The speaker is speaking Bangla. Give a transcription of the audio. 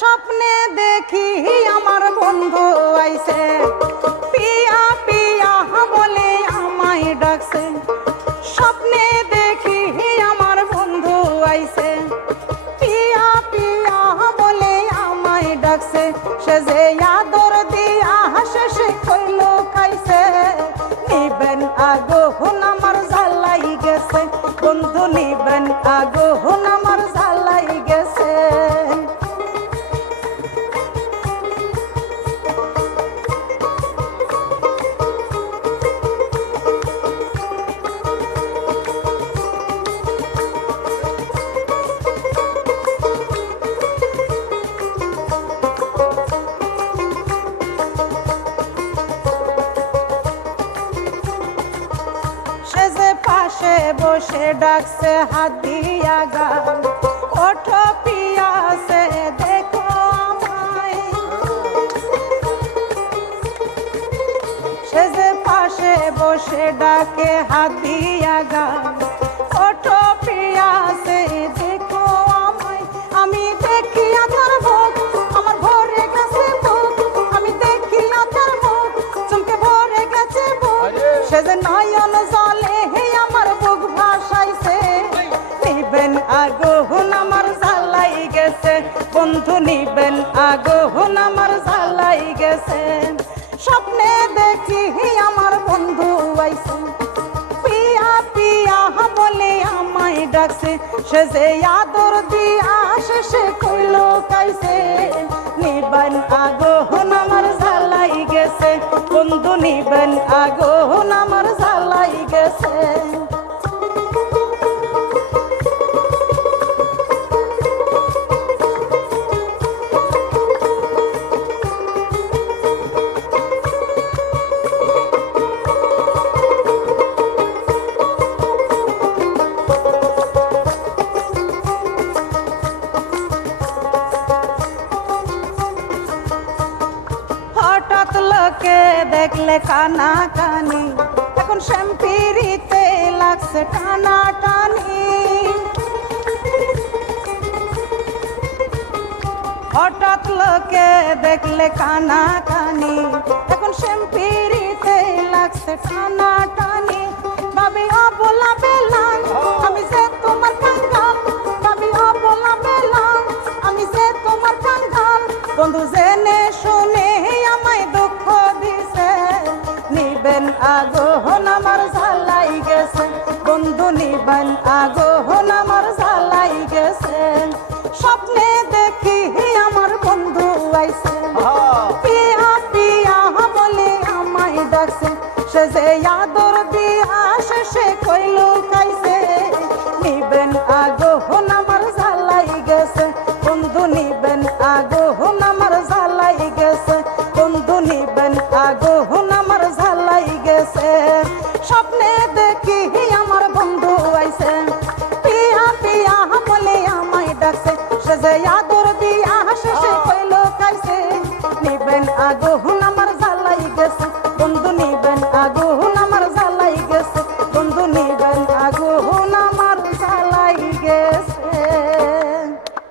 স্বপ্নে দেখি আমার বন্ধু আইছে। পিয়া পিয়া বলে আমায় ডাকছে। স্বপ্নে দেখি আমার বন্ধু আইছে। পিয়া পিয়া বলে আমায় ডাকছে। সে যে আদর দিয়া শেষে কইল খাইছে নিবেন আগুন আমার জ্বালাই গেছে। বন্ধু, নিবেন আগুন আমার জ্বালাই বসে ডাকছে হাত দিয়া গান। ওঠো পিয়াসে দেখো আমায়। সে যে পাশে বসে ডাকে হাত দিয়া গান। বন্ধু নিবেন, আগুন আমার জ্বালাই গেছে। স্বপ্নে দেখি আমার বন্ধু আইছে। পিয়া পিয়া বলে আমায় ডাকছে, সে যে আদর দিয়া শেষে কইল কাইছে, নিবেন, আগুন আমার জ্বালাই গেছে। বন্ধু নিবেন, আগুন আমার জ্বালাই গেছে। লোকে দেখলে কানা কানি? এখন শ্যাম্পিরিতে লাগছে টানা টানি। হঠাৎ লোকে দেখলে কানা কানি। নিবেন